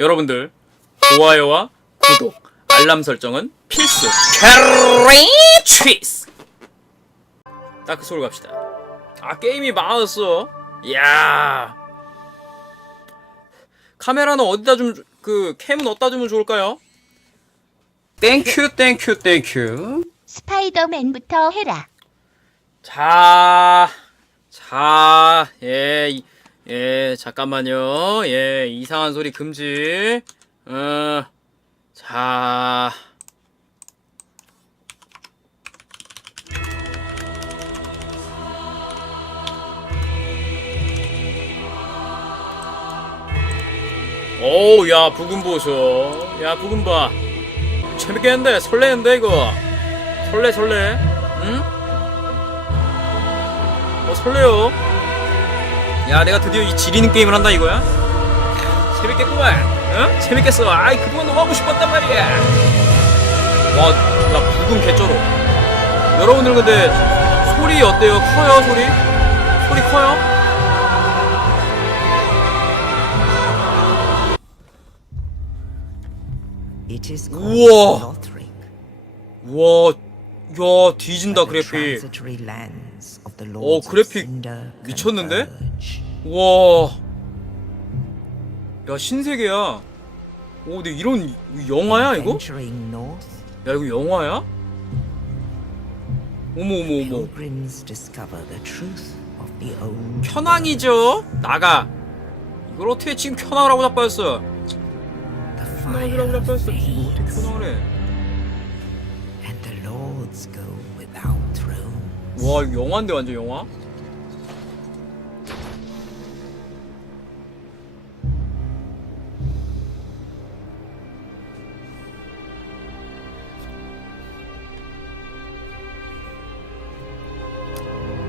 여러분들 좋아요와 구독, 알람 설정은 필수. 캐리 취스. 다크 소울 갑시다. 아 게임이 많았어. 이야. 카메라는 어디다 좀 그 캠은 어디다 주면 좋을까요? 땡큐 땡큐 땡큐. 스파이더맨부터 해라. 자, 자, 예, 이- 예, 잠깐만요. 예, 이상한 소리 금지. 어, 자. 오우, 야, 부금 보소. 야, 부금 봐. 재밌겠는데? 설레는데, 이거? 설레, 설레. 응? 어 설레요 야 내가 드디어 이 지리는 게임을 한다 이거야? 재밌겠구만 어? 재밌겠어 아이 그동안 너무 하고 싶었단 말이야 와나 부금 개쩔어 여러분들 근데 소리 어때요? 커요 소리? 소리 커요? Lothric, 우와 야 뒤진다 그래픽 어, 그래픽 미쳤는데? 우와 야 신세계야 오 근데 이런 영화야 이거? 야 이거 영화야? 어머 어머 어머 현황이죠 나가 이걸 어떻게 지금 자빠졌어 the 현황이라고 fire 자빠졌어 이거 어떻게 현황을 해 와 이거 영화인데 완전 영화?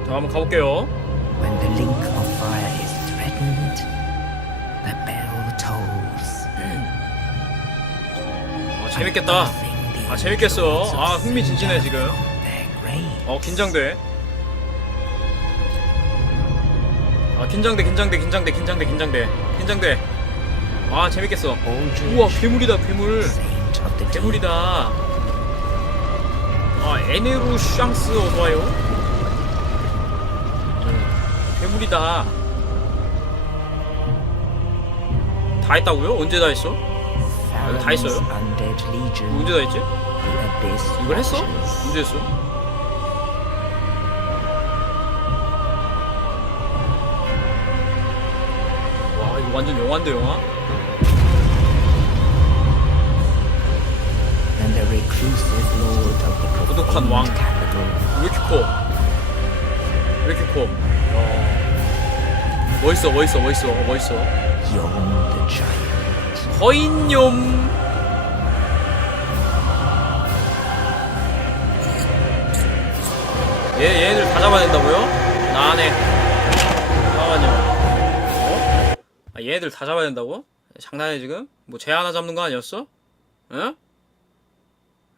자 한번 가볼게요 When the link of fire is threatened, the bell tolls. 아 재밌겠다 아 재밌겠어 아 흥미진진해 지금. 어 긴장돼 아 긴장돼 긴장돼 긴장돼 긴장돼 긴장돼 긴장돼 아 재밌겠어 우와 괴물이다 괴물 괴물이다 아 에네루 샹스 어서와요 음, 괴물이다 다 했다고요? 언제 다 했어? 다 legion, 언제 다 했지? 이걸 했어? 언제 했어? 완전 영화인데 영화? and the reclusive lord of the 고독한 왕. 왜 이렇게 커? 왜 이렇게 커? 야. 멋있어 멋있어 멋있어 어, 멋있어 giant. 거인념 얘 얘들 다 잡아낸다고요? 나안 얘들 다 잡아낸다고? 장난해 지금? 뭐 쟤 하나 잡는 거 아니었어? 응?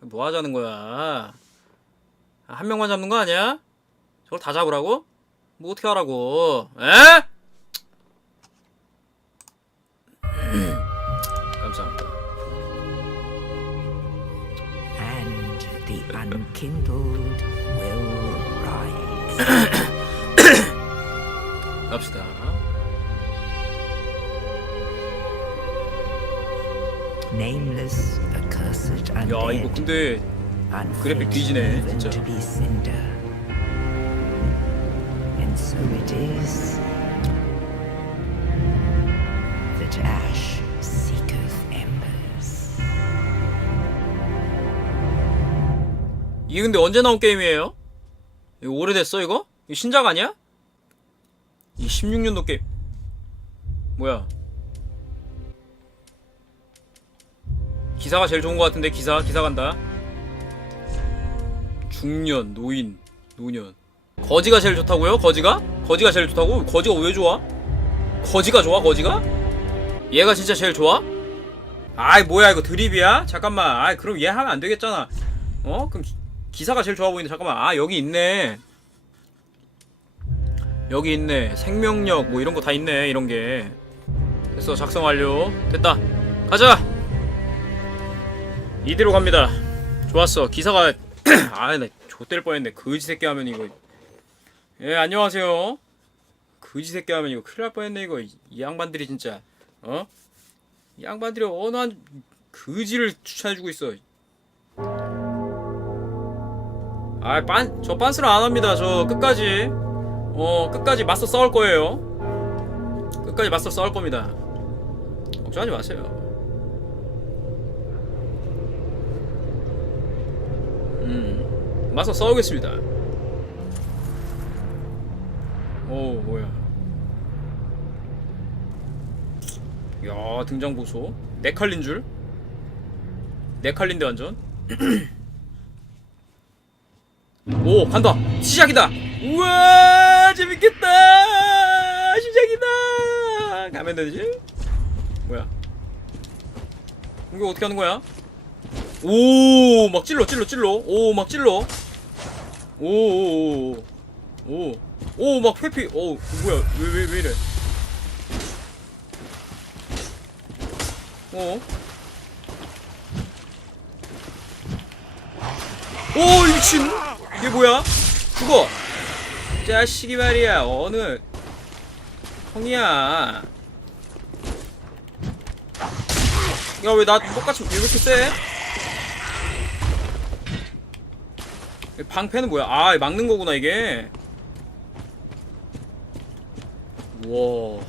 뭐 하자는 거야 아, 한 명만 잡는 거 아니야? 저걸 다 잡으라고? 뭐 어떻게 하라고 에? 감사합니다 and the unkindled will rise. 갑시다. Nameless, accursed 야 이거 undead, 근데 그래픽 뒤지네, even 진짜. to be cinder. And so it is that ash seeketh embers. 이게 근데 언제 나온 게임이에요? 이거 오래됐어 이거? 이거 신작 아니야? 이 16년도 게임 뭐야? 기사가 제일 좋은 것 같은데 기사 기사 간다. 중년 노인 노년 거지가 제일 좋다고요? 거지가? 거지가 제일 좋다고? 거지가 왜 좋아? 거지가 좋아 거지가? 얘가 진짜 제일 좋아? 아이 뭐야 이거 드립이야? 잠깐만 아이 그럼 얘 하면 안 되겠잖아 어? 그럼 기, 기사가 제일 좋아 보이는데 잠깐만 아 여기 있네 여기 있네 생명력 뭐 이런 거 다 있네 이런 게 됐어 작성 완료 됐다 가자 이대로 갑니다. 좋았어. 기사가 아나 좆될 뻔했네. 거지 새끼 하면 이거. 예 안녕하세요. 거지 새끼 하면 이거 큰일 날 뻔했네 이거. 이, 이 양반들이 진짜. 어? 이 양반들이 어느 한 거지를 추천해주고 있어. 아빤저 빤스를 안 합니다. 저 끝까지. 어 끝까지 맞서 싸울 거예요. 끝까지 맞서 싸울 겁니다. 걱정하지 마세요 음. 맞서 싸우겠습니다. 오 뭐야. 야 등장 보소. 네 칼린 줄? 네 칼린데 완전? 오 간다. 시작이다. 우와 재밌겠다. 시작이다. 가면 되지? 뭐야? 이거 어떻게 하는 거야 오 막 찔러 찔러 찔러 오 막 찔러 오 오 오 오 오 막 회피 오 뭐야 왜 왜 왜 이래 어 오, 이 미친! 이게 뭐야? 죽어! 자식이 말이야, 어느, 형이야. 야, 왜 나 똑같이, 왜 이렇게 세? 방패는 뭐야? 아, 막는 거구나, 이게. 우와.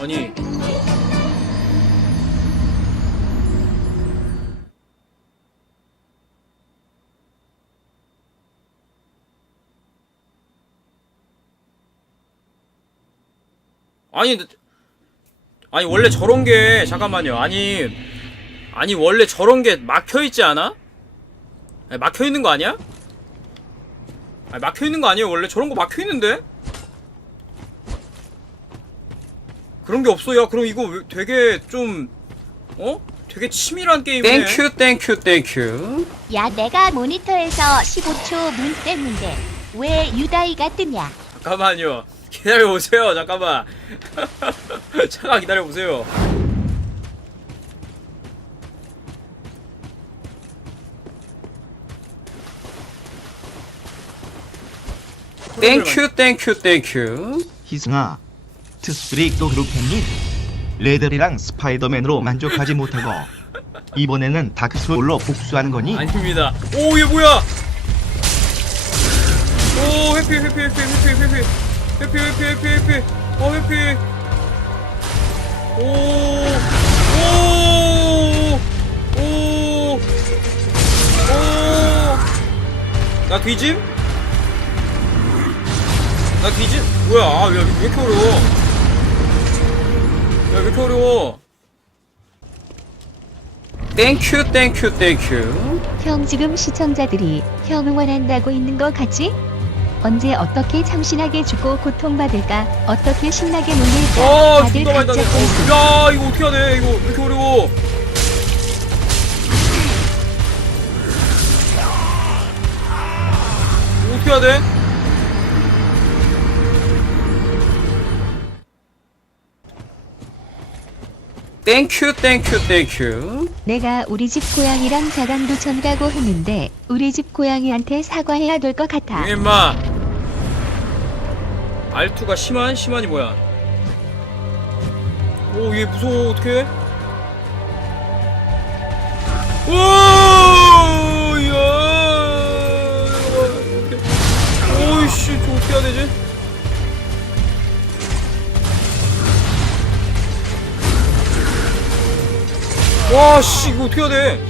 아니. 아니, 아니 원래 저런 게 잠깐만요. 아니, 아니 원래 저런 게 막혀 있지 않아? 아니, 막혀 있는 거 아니야? 아니, 막혀 있는 거 아니에요? 원래 저런 거 막혀 있는데? 그런 게 없어. 야, 그럼 이거 왜- 되게 좀 어? 되게 치밀한 게임이네. 땡큐 땡큐 땡큐 야, 내가 모니터에서 15초 문 뗐는데 왜 유다이가 뜨냐? 잠깐만요. 기다려 보세요. 잠깐만. 잠깐 기다려 보세요. 땡큐 땡큐 땡큐 희승아, 트스브릭도 그렇겠니? 레들이랑 스파이더맨으로 만족하지 못하고 이번에는 다크소울로 복수하는 거니? 아닙니다. 오, 얘 뭐야? 오, 해피, 해피, 해피, 해피, 해피, 해피, 해피, 해피, 해피, 어, 해피. 오, 오, 오, 오. 나 뒤짐? 나 뒤짐? 뭐야? 아, 야, 왜 이렇게 어려워? 야, 왜 이렇게 어려워? 땡큐 땡큐 땡큐 형 지금 시청자들이 형 응원한다고 있는 거 같지? 언제 어떻게 참신하게 죽고 고통받을까? 어떻게 신나게 놀릴까? 아, 다들 존나 많이 각자 나네. 꼴 야, 이거 어떻게 돼? 이거 왜 이렇게 어려워? 이거 어떻게 해야 돼? 땡큐 땡큐 땡큐 내가 우리 집 고양이랑 자강도천 가고 했는데 우리 집 고양이한테 사과해야 될 것 같아. 이 임마. 알투가 심한? 심한이 뭐야? 오, 얘 무서워. 어떡해? 오, 야. 어떡해. 오이씨, 저 어떻게 해야 되지? 와, 씨, 이거 어떻게 해야 돼?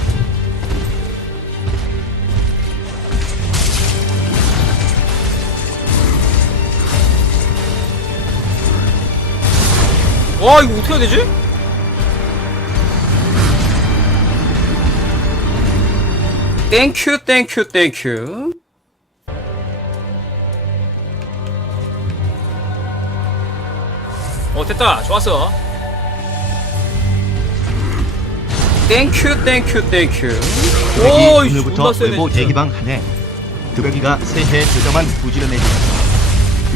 와, 이거 어떻게 해야 되지? 땡큐 땡큐 땡큐 어, 됐다. 좋았어. 땡큐 땡큐 땡큐 오, 이 오늘부터 존나 세네, 외모 진짜. 대기방 하네. 드래기가 새해 저저만 부지런해지.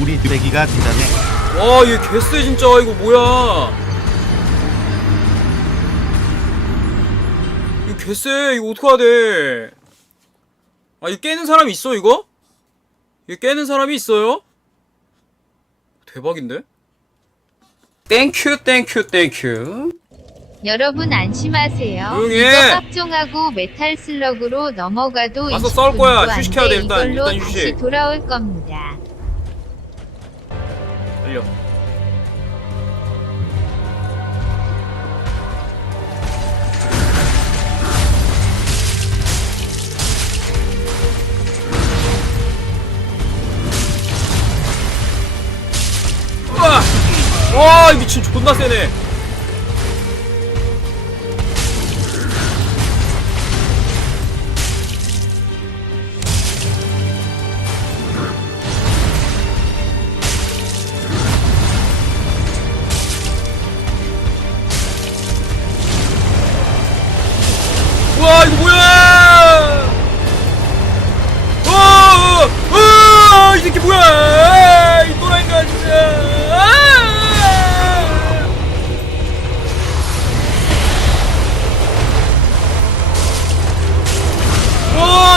우리 드래기가 대단해. 와, 얘 개쎄 진짜. 이거 뭐야? 이거 개쎄. 이거 어떡해야 돼? 아, 이거 깨는 사람이 있어, 이거? 이거 깨는 사람이 있어요? 대박인데? 땡큐 땡큐 땡큐 여러분 안심하세요. 조용히 이거. 깝종하고 메탈 슬러그로 넘어가도 와서 20 싸울 거야. 분도 안 휴식해야 돼, 돼. 일단. 이걸로 일단 휴식. 다시 돌아올 겁니다. 달려. 와, 이 미친 존나 세네.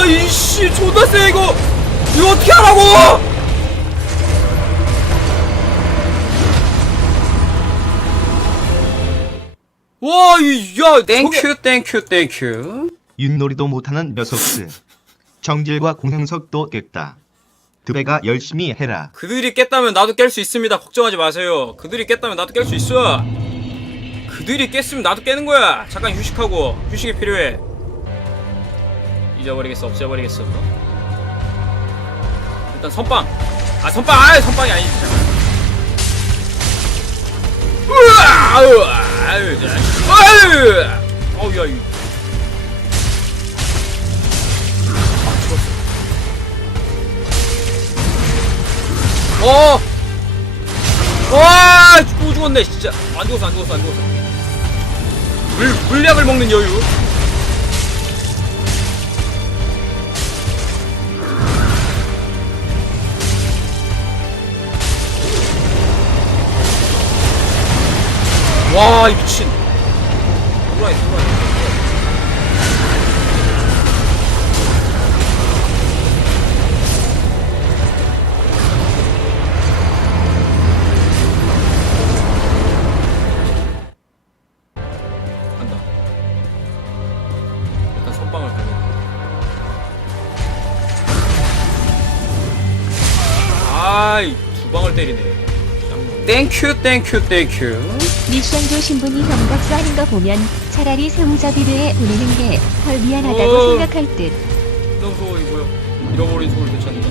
이씨 존나 세 이거. 이거 어떻게 하라고? 와, 이, 야, 저게- 땡큐 땡큐 땡큐 윷놀이도 못하는 녀석들. 정질과 공형석도 깼다. 드베가 열심히 해라. 그들이 깼다면 나도 깰 수 있습니다. 걱정하지 마세요. 그들이 깼다면 나도 깰 수 있어. 그들이 깼으면 나도 깨는 거야. 잠깐 휴식하고 휴식이 필요해. 잊어버리겠어. 없애버리겠어. 일단 선빵. 아 선빵. 아 선빵이 아니지. 으아! 아유. 아. 어! 와! 또 죽었네, 진짜. 안 죽었어, 안 죽었어, 안 죽었어. 물, 물약을 먹는 여유. 와, 이 미친. 돌아이, 돌아이. 땡큐 땡큐 땡큐 미션 조 신 분이 경박스 하는 거 보면 차라리 세우자비르에 보내는 게 덜 미안하다고 어. 생각할 듯. 이동소 이거요 잃어버린 소를 되찾는다.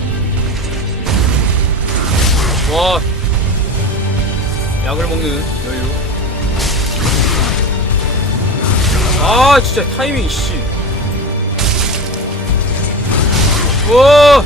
와, 약을 먹는 여유. 아, 진짜 타이밍 씨. 와.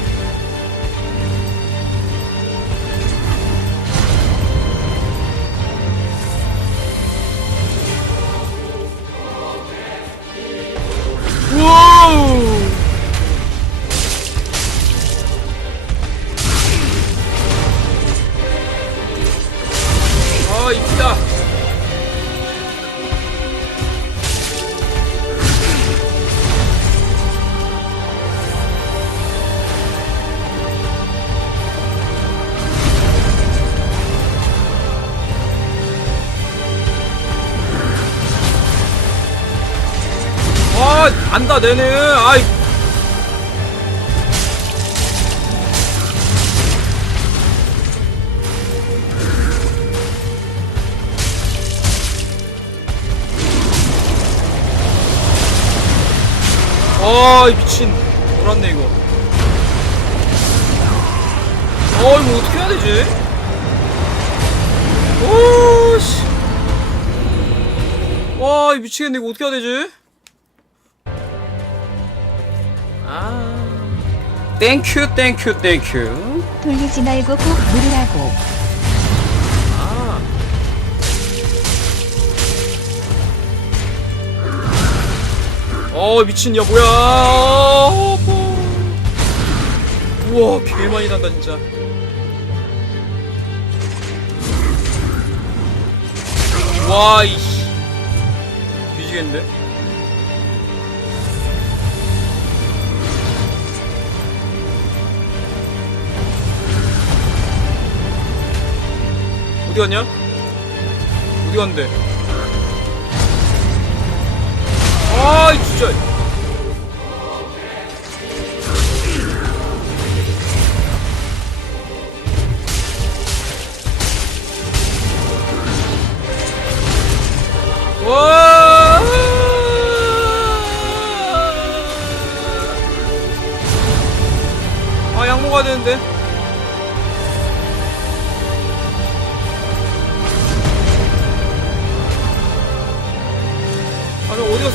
아 안다 내는 아이 아, 이 미친. 돌았네, 이거. 어, 이거 어떻게 해야 되지? 오, 씨. 와, 이 미치겠네. 이거 어떻게 해야 되지? 땡큐 땡큐 땡큐 돌리지 말고 꼭 누르라고. 아. 어 미친 야 뭐야 어, 뭐. 우와 개 많이 난다 진짜 와 이씨 뒤지겠는데? 어디 갔냐? 어디 갔는데? 아이 진짜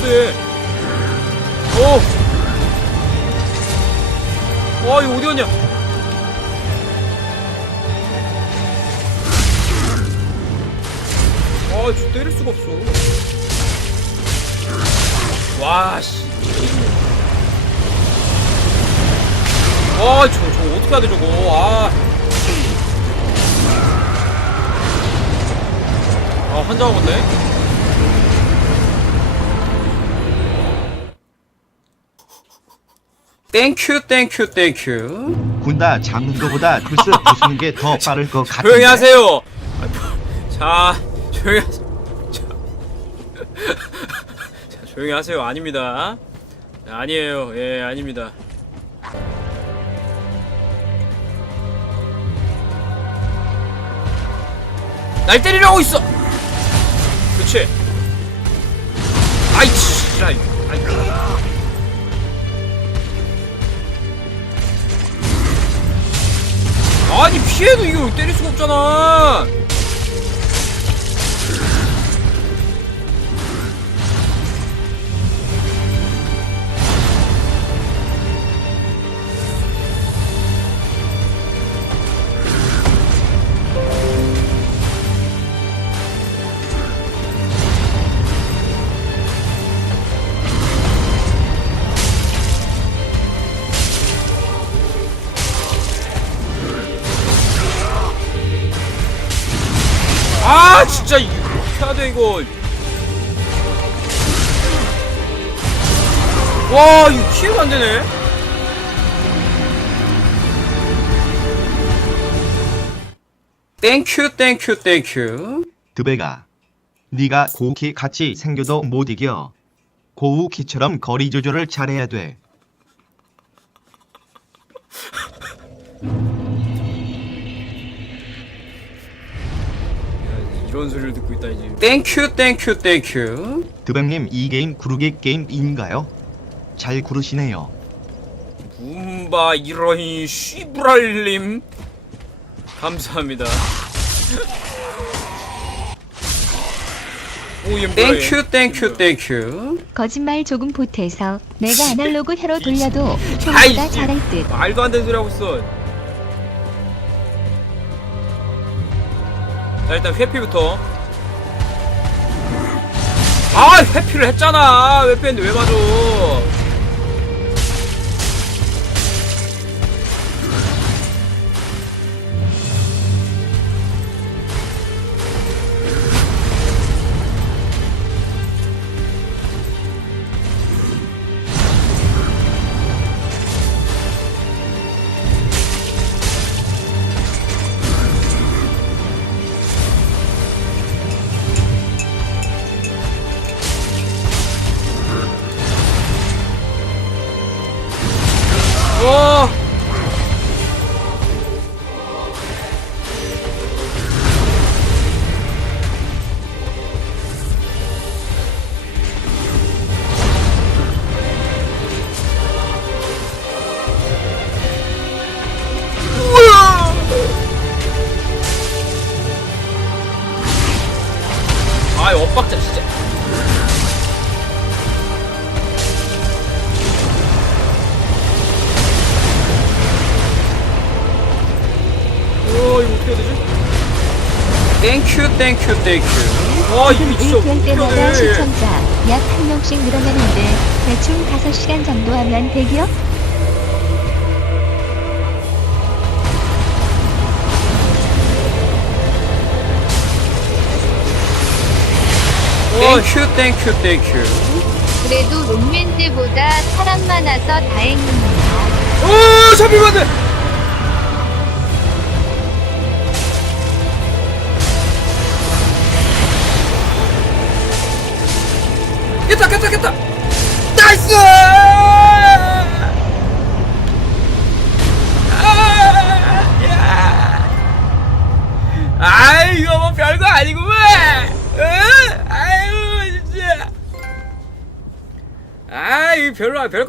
얘? 어! 와, 이거 어디 갔냐? 땡큐 땡큐 땡큐 군다 잡는 거보다 글쎄 부수는 게 더 빠를 것 같은데. 조용히 하세요. 자, 조용히 하세요. 자, 자, 조용히 하세요. 아닙니다. 아니에요. 예, 아닙니다. 날 때리려고 있어. 그렇지. 아이 지랄. 아이. 아니 피해도 이거 때릴 수가 없잖아. 진짜 해야 돼 이거. 와 이거 피해가 안 되네. 땡큐 땡큐 땡큐 드베가 네가 고우키 같이 생겨도 못 이겨. 고우키처럼 거리 조절을 잘해야 돼. 이런 소리를 듣고 있다 이제. 땡큐 땡큐 땡큐 드백님 이 게임 구르기 게임인가요? 잘 구르시네요. 붐바 이런 씨브랄님 감사합니다. 땡큐 땡큐 땡큐 거짓말 조금 보태서 내가 아날로그 회로 돌려도 아이, 형보다 잘할 듯. 말도 안 되는 소리 하고 있어. 자 일단 회피부터. 아 회피를 했잖아. 왜 뺐는데 왜 맞아? 땡큐 땡큐 와, 이 미친 일기할 어떻게 때마다 돼? 시청자 약 한 명씩 늘어나는데 대충 5시간 정도 하면 되기요? 땡큐 땡큐 땡큐 그래도 롱맨 때보다 사람 많아서 다행입니다. 어 잡히면 안돼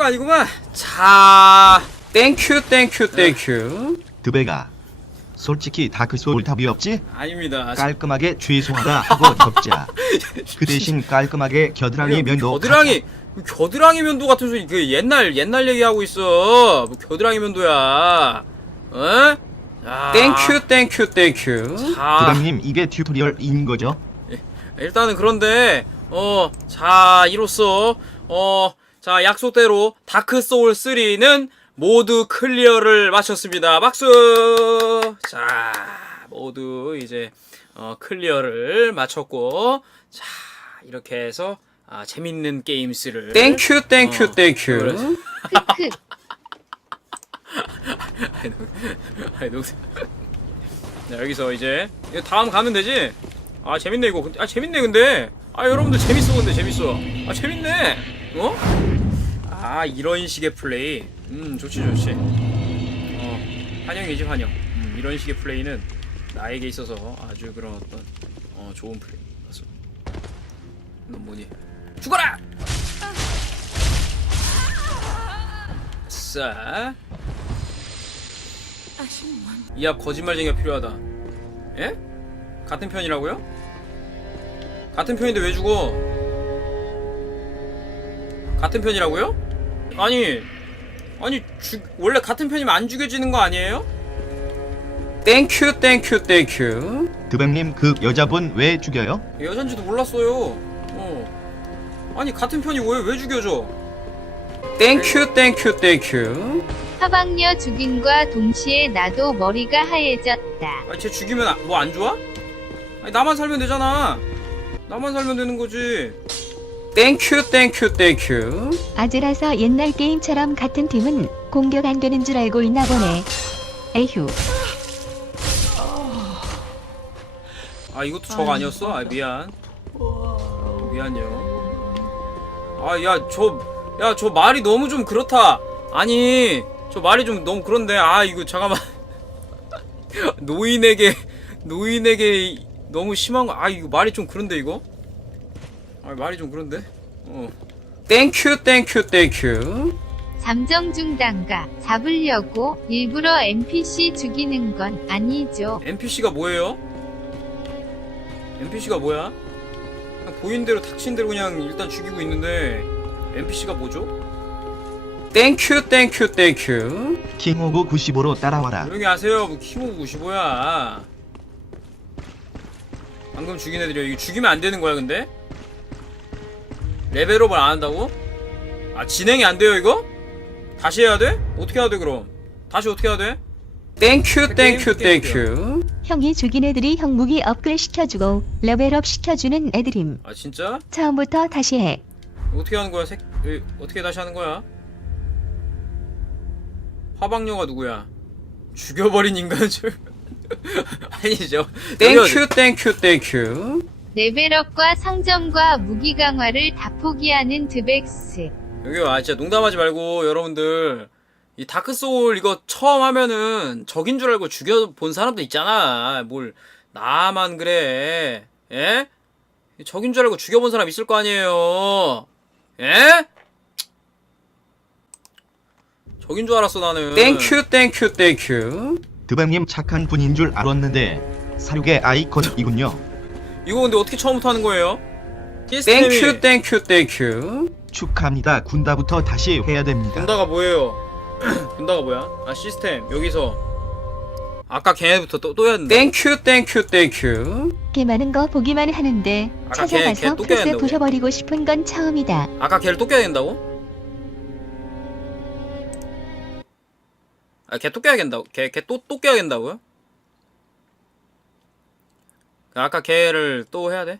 아니구만. 자 땡큐 땡큐 땡큐 드베가 솔직히 다크 소울 답이 없지? 아닙니다. 깔끔하게 죄송하다 하고 접자. 그 대신 깔끔하게 겨드랑이 면도 겨드랑이 겨드랑이 면도 같은 소리 그 옛날 옛날 얘기하고 있어. 뭐 겨드랑이 면도야. 어? 자, 땡큐 땡큐 땡큐 자. 드백님 이게 튜토리얼인 거죠? 일단은 그런데 어 자 이로써 어 자 약속대로 다크 소울 3는 모두 클리어를 마쳤습니다. 박수! 자 모두 이제 어 클리어를 마쳤고 자 이렇게 해서 아 재밌는 게임스를 땡큐 땡큐 어, 땡큐 크크. 아이, 농- 아이, 농- 자 여기서 이제 이거 다음 가면 되지? 아 재밌네 이거. 근데- 아 재밌네 근데. 아 여러분들 재밌어 근데 재밌어. 아 재밌네. 어? 아 이런 식의 플레이 음 좋지 좋지 어 환영이지 환영 음, 이런 식의 플레이는 나에게 있어서 아주 그런 어떤 어 좋은 플레이 맞습니다 넌 뭐니 죽어라 싸이앞 거짓말쟁이가 필요하다. 예? 같은 편이라고요? 같은 편인데 왜 죽어? 같은 편이라고요? 아니, 아니 죽 원래 같은 편이면 안 죽여지는 거 아니에요? 땡큐 땡큐 땡큐 드백님 그 여자분 왜 죽여요? 여잔지도 몰랐어요. 어. 아니 같은 편이 왜 왜 죽여져? 땡큐 땡큐 땡큐 화방녀 죽인과 동시에 나도 머리가 하얘졌다. 아니 쟤 죽이면 뭐 안 좋아? 아니 나만 살면 되잖아. 나만 살면 되는 거지. 땡큐 땡큐 땡큐 아즈라서 옛날 게임처럼 같은 팀은 공격 안 되는 줄 알고 있나 보네. 에휴. 아 이것도 저거 아니었어? 아 미안. 미안요. 아야저 야 저 말이 너무 좀 그렇다. 아니 저 말이 좀 너무 그런데. 아 이거 잠깐만. 노인에게 노인에게 너무 심한 거 아 이거 말이 좀 그런데 이거 아 말이 좀 그런데 어 땡큐 땡큐 땡큐 잠정 중단가 잡으려고 일부러 NPC 죽이는 건 아니죠. NPC가 뭐예요? NPC가 뭐야? 그냥 보인 대로 닥친 대로 그냥 일단 죽이고 있는데 NPC가 뭐죠? 땡큐 땡큐 땡큐 킹오브 95로 따라와라. 조용히 하세요. 뭐 키모 95야. 방금 죽인 애들이야. 이거 죽이면 안 되는 거야, 근데? 레벨업을 안 한다고? 아, 진행이 안 돼요, 이거? 다시 해야 돼? 어떻게 해야 돼, 그럼? 다시 어떻게 해야 돼? 땡큐 땡큐 땡큐 형이 죽인 애들이 형 무기 업글 시켜주고 레벨업 시켜주는 애들임. 아, 진짜? 처음부터 다시 해. 어떻게 하는 거야, 색, 에, 어떻게 다시 하는 거야? 화방녀가 누구야? 죽여버린 인간 줄. 아니죠. 땡큐 땡큐 땡큐 레벨업과 상점과 무기 강화를 다 포기하는 드백스. 여기 와 진짜 농담하지 말고 여러분들 이 다크 소울 이거 처음 하면은 적인 줄 알고 죽여 본 사람도 있잖아. 뭘 나만 그래? 예? 적인 줄 알고 죽여 본 사람 있을 거 아니에요. 예? 적인 줄 알았어 나는. 땡큐 땡큐 땡큐 드백님 착한 분인 줄 알았는데 사육의 아이콘이군요. 이거 근데 어떻게 처음부터 하는 거예요? 땡큐 땡큐 땡큐 축하합니다. 군다부터 다시 해야 됩니다. 군다가 뭐예요? 군다가 뭐야? 아 시스템 여기서 아까 걔네부터 또, 또 해야 된다. 땡큐 땡큐 땡큐 개 많은 거 보기만 하는데 아까 걔- 걔 찾아가서 또 껴야 플스 된다고. 부셔버리고 싶은 건 처음이다. 아까 걔를 또 껴야 된다고? 아, 걔 또 껴야 된다고? 걔, 걔 또, 또 껴야 된다고요? 아, 아까 걔를 또 해야 돼?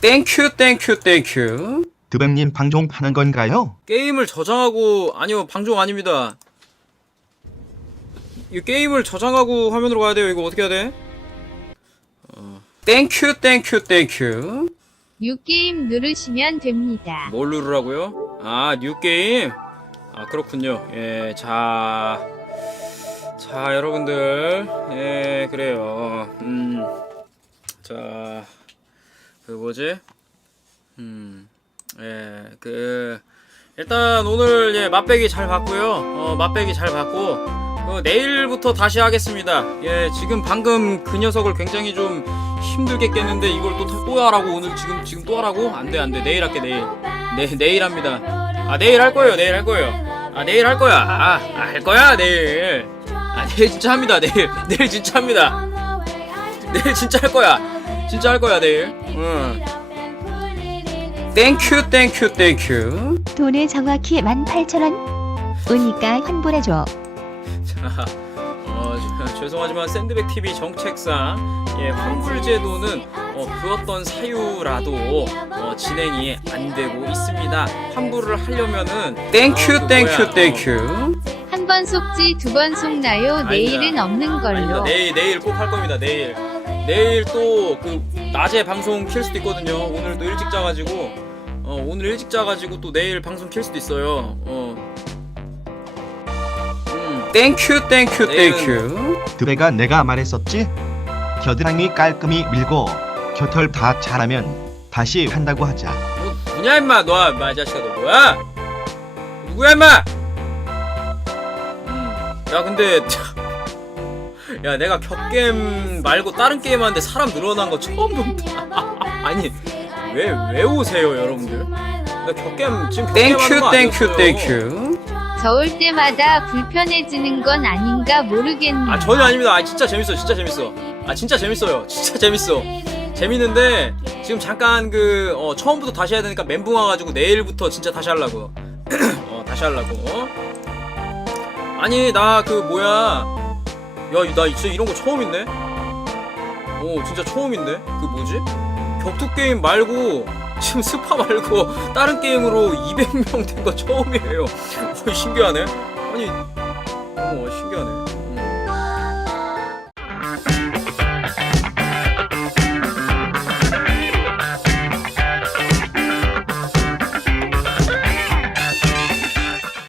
땡큐 땡큐 땡큐 드백님 방종하는 건가요? 게임을 저장하고 아니요 방종 아닙니다 이 게임을 저장하고 화면으로 가야 돼요 이거 어떻게 해야 돼? 땡큐 땡큐 땡큐 6게임 누르시면 됩니다 뭘 누르라고요? 아, 뉴 게임. 아, 그렇군요. 예, 자. 자, 여러분들. 예, 그래요. 음. 자. 그 뭐지? 음. 예, 그 일단 오늘 예, 맛배기 잘 봤고요. 어, 맛배기 잘 봤고 어, 내일부터 다시 하겠습니다. 예, 지금 방금 그 녀석을 굉장히 좀 힘들게 깼는데 이걸 또, 또 하라고 오늘 지금 지금 또 하라고? 안 돼, 안 돼. 내일 할게, 내일. 내, 내일 합니다. 아, 내일 할 거예요, 내일 할 거예요. 아, 내일 할 거야. 아, 아, 할 거야, 내일. 아, 내일 진짜 합니다, 내일. 내일 진짜 합니다. 내일 진짜 할 거야. 진짜 할 거야, 내일. 응. 땡큐 땡큐 땡큐 돈을 정확히 18,000원. 오니까 환불해줘. 자, 어, 저- 죄송하지만 샌드백 TV 정책상 예, 환불 제도는 어, 그 어떤 사유라도 어, 진행이 안 되고 있습니다. 환불을 하려면은 땡큐 그 땡큐 뭐야, 어, 땡큐 한 번 속지 두 번 속나요? 내일은 없는 아닙니다. 걸로. 내일 내일 꼭 할 겁니다. 내일 내일 또 그 낮에 방송 킬 수도 있거든요. 오늘도 일찍 자가지고 어, 오늘 일찍 자가지고 또 내일 방송 킬 수도 있어요. 어. 음. 땡큐 땡큐 땡큐 드백아 내가 말했었지? 겨드랑이 깔끔히 밀고 겨털 다 잘하면 다시 한다고 하자. 뭐 누구냐 임마 너 임마 이 자식아 너 뭐야 누구야 임마 음, 야 근데 야 내가 격겜 말고 다른 게임 하는데 사람 늘어난 거 처음 본다 아니 왜 왜 오세요 여러분들 나 격겜 지금 격겜 하는 거 땡큐 땡큐. 땡큐 저올 때마다 불편해지는 건 아닌가 모르겠네요. 아 전혀 아닙니다. 아 진짜 재밌어 진짜 재밌어. 아 진짜 재밌어요. 진짜 재밌어. 재밌는데 지금 잠깐 그 어, 처음부터 다시 해야 되니까 멘붕 와가지고 내일부터 진짜 다시 하려고 어 다시 하려고. 어? 아니 나 그 뭐야? 야 나 진짜 이런 거 처음인데 오 진짜 처음인데? 그 뭐지? 격투 게임 말고 지금 스파 말고 다른 게임으로 200명 된 거 처음이에요. 어, 신기하네. 아니 어 신기하네